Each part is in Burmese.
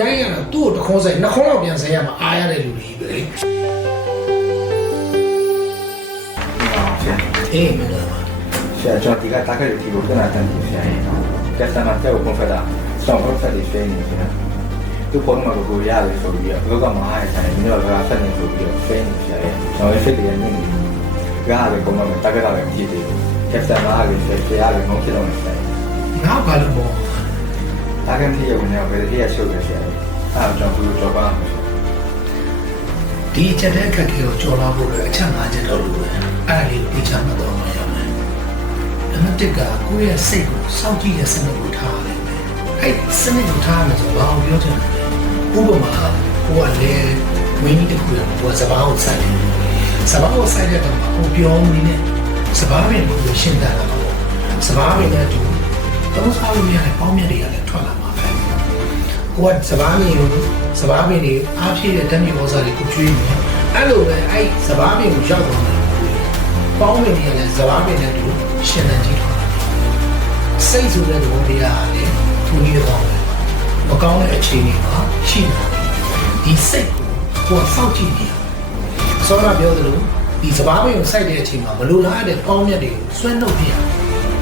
တိုင်းကတော့သူ့ကိုတခေါက်ဆိုင်နှစ်ခေါက်လောက်ပြန်ဆိုင်ရမှာအားရတဲ့လူတွေပဲလေအေးမလားဆရာကျွန်တော်ဒီကတားခဲ့တဲ့ဒီကိုပြန်လာတယ်ဆရာကက်စတမာတဲ့ကိုကွန်ဖက်တာဆောင်းဖက်တဲ့ဖေးနေတယ်သူပေါ်မှာကိုရတယ်ဆိုပြီးတော့လောကမှာအားရတဲ့မျိုးကဆက်နေဆိုပြီးတော့ဖေးနေဆရာကျွန်တော်ဖြစ်တယ်နေရတယ်ကောင်းမှတားခဲ့တာပဲကြည့်တယ်ကက်စတမာကလည်းဆရာလည်းမဟုတ်ဖြစ်တော့တယ်ငါဘာလို့ပေါ့တားခဲ့တဲ့ရုံနဲ့ပဲတည်းကရှုပ်တယ်ဆရာအားကြောင့်ဘယ်လိုကြောပါ့မလဲဒီချက်တဲ့ခက်ခဲကိုကြော်လာဖို့အတွက်အချက်၅ချက်တော့လိုတယ်အဲ့ဒါလေးကိုသိချမှတော့မှာရမယ်နံပါတ်1ကကိုယ့်ရဲ့စိတ်ကိုစောင့်ကြည့်တဲ့စနစ်ကိုထားရတယ်အဲ့စနစ်ကိုထားရမယ်ဆိုတော့ဘာကိုပြောချင်လဲဥပမာကိုကလည်းဝင်းကြီးတစ်ခုကိုစဘာကိုစိုက်တယ်စဘာကိုစိုက်တဲ့အခါမှာကိုပြောနေနဲ့စဘာပင်ကိုရှင်းတာတော့စဘာပင်နဲ့တူသုံးစားလို့ရတဲ့ပေါင်းမြတ်တွေကလည်းထွက်လာမှာပဲကိုကစဘာပင်ကိုစဘာပင်တွေအားဖြည့်တဲ့ဓာတ်မြေဩဇာတွေကိုကျွေးနေတယ်အဲ့လိုပဲအဲ့စဘာပင်ကိုရောက်သွားတယ်ပေါင်းပင်တွေကလည်းစဘာပင်နဲ့တူရှင်းတဲ့ကြီးထွက်လာတယ်စိတ်ဆိုတဲ့သဘောတရားကလည်းထူကြီးတော့မကောင်းတဲ့အခြေအနေမှာရှိနေတယ်ဒီစိတ်ကိုစောင့်ကြည့်နေစောရပြောသလိုဒီစဘာပင်ကိုစိုက်တဲ့အချိန်မှာမလိုလားတဲ့ပေါင်းမြတ်တွေကိုဆွဲနှုတ်ပြရ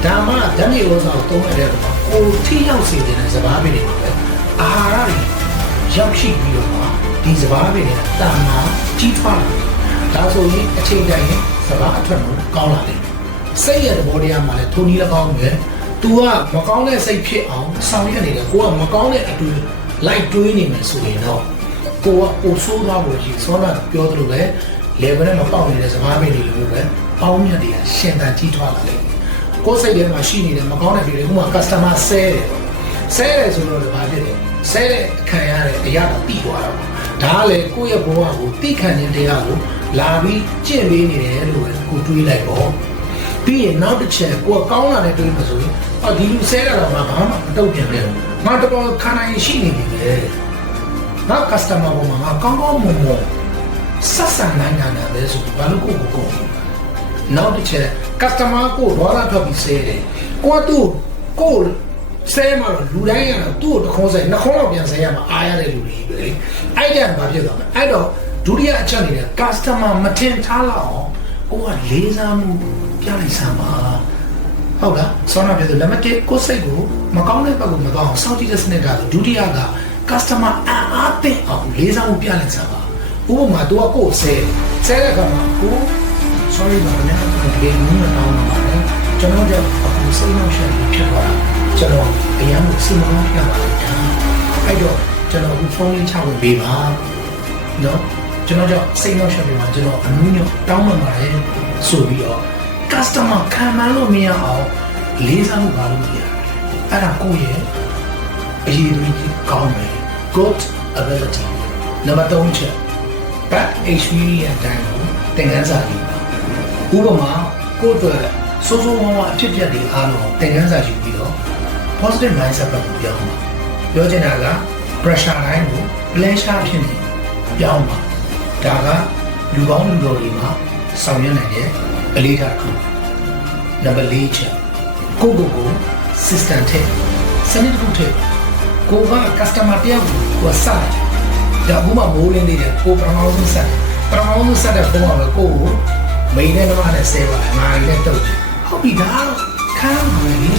ဒါမှဓာတ်မြေဩဇာကိုသုံးရတဲ့အခါကိုထိရောက်စေတဲ့စဘာပင်တွေပဲအာဟာရတွေရောက်ရှိပြီးတော့ဒီစဘာပင်တွေကတာမာကြီးထွားလာဒါဆိုရင်အချိန်တိုင်းရင်စဘာအထွက်လို့ကောင်းလာတယ်စိတ်ရဲ့သဘောတရားမှာလည်းထုံကြီးလည်းကောင်းတယ်तू ကမကောင်းတဲ့စိတ်ဖြစ်အောင်ဆောင်ရွက်နေတယ်ကိုကမကောင်းတဲ့အတွေ့လိုက်တွေးနေမယ်ဆိုရင်တော့ကိုကပိုဆိုးသွားဖို့ရှိစောနာပြောသလိုပဲလေဘယ်နဲ့မပေါက်နေတဲ့စကားပင်တွေလိုပဲပေါင်းမြတ်တွေကရှင်သန်ကြီးထွားလာတယ်ကိုယ်စိတ်ထဲမှာရှိနေတဲ့မကောင်းတဲ့တွေဥပမာ customer ဆဲတယ်ဆိုတော့ဘာဖြစ်လဲဆဲတဲ့ခံရတဲ့အရာတော့ပြီးသွားတော့ဒါကလေကိုယ့်ရဲ့ဘဝကိုတိခံခြင်းတရားကိုလာပြီးကျင့်ပေးနေတယ်လို့ကိုတွေးလိုက်တော့ပြီးရင်နောက်တစ်ချက်ကိုကောင်းလာတဲ့တွေးမှဆိုရင်ဒီလူဆဲတာတော့ဘာမှမတုတ်ပြန်လဲငါတော့ခန္ဓာရင်ရှိနေပြီပဲငါ customer ပေါ်မှာငါကောင်းကောင်းမွန်မွန်ဆက်ဆံနိုင်တာပဲဆိုပြီးဘာလို့ကိုနောက်တစ်ချက် customer ကိုဒေါ်လာထွက်ပြီးဆဲတယ်ကိုကသူ့ကိုဆဲမှာတော့လူတိုင်းကတော့သူ့ကိုတခေါက်ဆိုင်နှစ်ခေါက်လောက်ပြန်ဆဲရမှာအားရတဲ့လူတွေပဲလေအဲ့ဒါဘာဖြစ်သွားလဲအဲ့တော့ဒုတိယအချက်နေတဲ့ customer မထင်ထားလောက်အောင်ကိုကလေးစားမှုပြလိုက်စမ်းပါဟုတ်လားဆောင်းနာပြောလို့လက်မတက်ကိုစိတ်ကိုမကောင်းတဲ့ဘက်ကိုမကောင်းအောင်စောင့်ကြည့်တဲ့စနစ်ကဒုတိယက customer အားသိအောင်လေးစားမှုပြလိုက်စမ်းပါဥပမာသူကကိုဆဲတဲ့အခါမှာကို sorry ပါနဲ့ဒီနည်းနဲ့တောင်းပါမယ်ကျွန်တော်တို့အခုစိတ်နှောက်ရှက်ဖြစ်သွားတာကျွန်တော်အရင်ကစိတ်နှောက်ရပါတယ်အဲ့တော့ကျွန်တော်အခုဖုန်းလေးချဝင်ပေးပါနော်ကျွန်တော်ကြောင့်စိတ်နှောက်ရှက်ပြီးမှကျွန်တော်အမှုညတောင်းပန်ပါတယ်ဆိုပြီးတော့ customer ခံမှန်းလို့မရအောင်လေးစားမှုပါလို့မရအဲ့ဒါကိုယ့်ရဲ့အရေးကြီးကောင်းတယ် good ability နံပါတ်3ချက် bad experience တိုင်းကိုသင်ခန်းစာယူပါဥပမာကိုယ့်အတွက်စိုးစိုးဝါးဝါအဖြစ်အပျက်တွေအားလုံးသင်ခန်းစာယူပြီးတော့ positive mindset ဘက်ကိုပြောင်းပါပြောချင်တာက pressure တိုင်းကို pleasure ဖြစ်နေပြောင်းပါဒါကလူကောင်းလူတော်တွေမှာဆောင်ရွက်နိုင်တဲ့အလေးထားတစ်ခုနံပါတ်4ချက်ကို system ထည့်စနစ်တစ်ခုထည့်ကိုက customer တယောက်ကိုစတယ်ဒါမှမဟုတ်လင်းနေတယ်ကိုပထမဆုံးစတဲ့ပုံမှာပဲကိုမိန်နဲ့တော့နဲ့ဆဲပါအမားလေးတုတ်ဟုတ်ပြီဒါတော့ခန်းပါလေ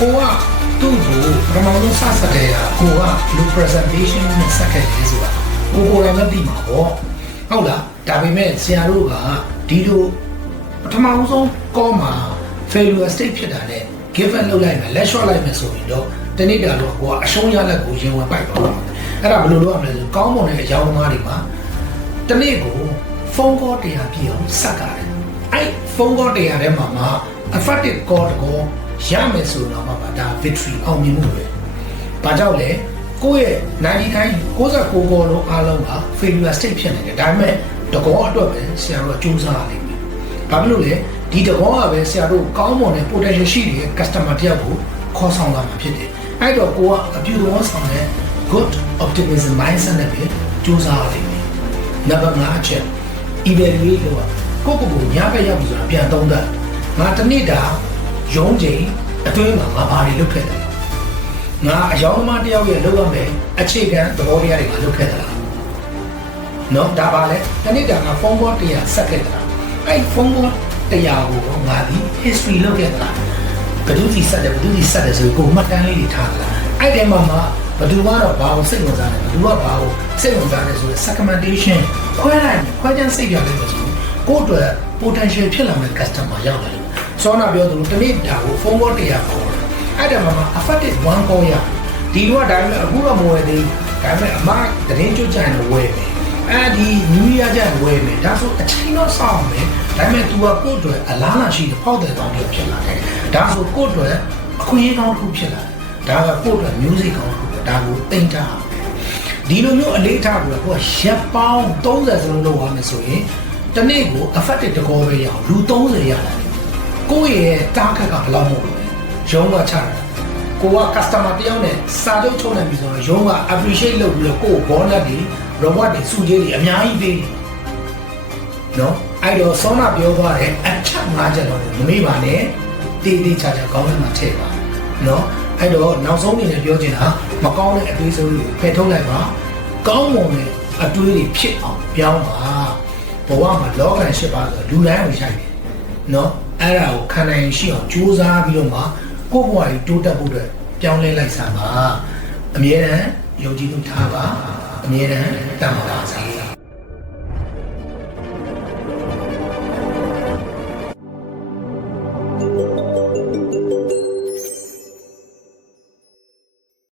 ကိုကသူ့ကိုပထမဆုံးစတဲ့ကိုကလူ presentation နဲ့စခဲ့တယ်ဆိုတာကိုယ်လည်းမသိမှာပေါ့ဟုတ်လားဒါပေမဲ့ဆရာတို့ကဒီလိုပထမဆုံးကောမှာ failure state ဖြစ်တာနဲ့ give up လုပ်လိုက်မယ်လက်လျှော့လိုက်မယ်ဆိုရင်တော့တနေ့တာတော့ကိုကအရှုံးရလက်ကိုရင်ဝင်ပိုက်တော့အဲ့ဒါဘယ်လိုလုပ်ရမလဲဆိုကောင်းမွန်တဲ့အကြောင်းအမားတွေမှာတနေ့ကိုဖုန်းကော100ပြည့်အောင်ဆက်ကြတယ်အဲ့ဖုန်းကော100ထဲမှာ effective call တကောရမယ်ဆိုတော့မှဒါ victory အောင်မြင်မှုပဲဘာကြောင့်လဲကိုယ့်ရဲ့99ကောလုံးအားလုံးက failure state ဖြစ်နေတယ်ဒါပေမဲ့တကောအတွက်ပဲဆရာတို့ကစူးစမ်းရလိမ့်မယ်ဘာဖြစ်လို့လဲဒီတကောကပဲဆရာတို့ကောင်းမွန်တဲ့ potential ရှိတဲ့ customer တယောက်ကိုခေါ်ဆောင်လာမှာဖြစ်တယ်အဲ့တော့ကိုကအပြုသဘောဆောင်တဲ့ good optimism mindset နဲ့ပဲစူးစမ်းရလိမ့်မယ်နံပါတ်5ချက် evaluate လုပ်ရကိုညဘက်ရောက်ပြီဆိုတာပြန်သုံးသပ်ငါတစ်နေ့တာရုံးချိန်အတွင်းမှာငါဘာတွေလုပ်ခဲ့တယ်ငါအယောင်သမားတယောက်ရဲ့လုပ်ရမယ်အ အခြေခံသဘောတရားတွေမှာလုပ်ခဲ့သလားနော်ဒါပါလေတနေ့ကဖုန်းဘောတရားဆက်ခဲ့သလားအဲ့ဖုန်းဘောတရားကိုငါဒီ history လုပ်ခဲ့သလားဘယ်သူစီဆက်တယ်ဘယ်သူစီဆက်တယ်ဆိုကိုမှတ်တမ်းလေးတွေထားသလားအဲ့ဒီမှာဘယ်သူကတော့ဘာကိုစိတ်ဝင်စားတယ်ဘယ်သူကဘာကိုစိတ်ဝင်စားတယ်ဆိုတော့ segmentation ခွဲလိုက်ခွဲခြမ်းစိတ်ပြလိုက်လို့ဆိုကိုယ့်အတွက် potential ဖြစ်လာမဲ့ customer ရောက်လာတယ်စောနာပြောသလိုတနေ့ဒါကိုဖုန်းဘောတရားခေါ်တယ်အဲ့ဒီမှာ affected one call ရဒီတော့ဒါပေမဲ့အခုတော့မဝယ်သေးဒါပေမဲ့အမသတင်းကြွကြရင်ဝယ်မယ်အဲ့ဒီနူးရကြရင်ဝယ်မယ်ဒါဆိုအချိန်တော့စောင့်မယ်ဒါပေမဲ့ तू ကကိုယ့်အတွက်အလားလာရှိတဲ့ဖောက်တဲ့ကောင်းတွေဖြစ်လာတယ်ဒါဆိုကိုယ့်အတွက်အခွင့်အရေးကောင်းတစ်ခုဖြစ်လာတယ်ဒါကကိုယ့်အတွက် music ကောင်းတစ်ခုဒါကိုသိမ့်ထားဒီလိုမျိုးအလေးထားပြီးတော့ကိုကရက်ပေါင်း30စလုံးလောက်ရမယ်ဆိုရင်တနေ့ကို affected တကောပဲရအောင်လူ30ရလာတယ်ကိုယ့်ရဲ့တားခက်ကဘယ်လောက်မဟုတ်လို့ရုံးကချတာကိုက customer တယောက်နဲ့စာချုပ်ချုပ်နေပြီဆိုတော့ရုံးက appreciate လုပ်ပြီးတော့ကိုယ့် bonus တွေ reward တွေစုကြေးတွေအများကြီးပေးနော်အဲ့တော့ဆောနာပြောသွားတယ်အချက်5ချက်တော့မမေ့ပါနဲ့တေးသေးချာချာကောင်းမှထည့်ပါနော်အဲ့တော့နောက်ဆုံးအနေနဲ့ပြောချင်တာမကောင်းတဲ့အတွေးဆိုးတွေဖယ်ထုတ်လိုက်ပါကောင်းမွန်တဲ့အတွေးတွေဖြစ်အောင်ပြောင်းပါဘဝမှာလောကရှိပါဆိုလူတိုင်းကိုရှိုက်တယ်နော်အဲ့ဒါကိုခံနိုင်ရှိအောင်ကြိုးစားပြီးတော့မှကိုယ့်ဘဝကြီးတိုးတက်ဖို့အတွက်ပြောင်းလဲလိုက်စမ်းပါအမြဲတမ်းယုံကြည်မှုထားပါအမြဲတမ်းတန်ဖိုးထားစမ်း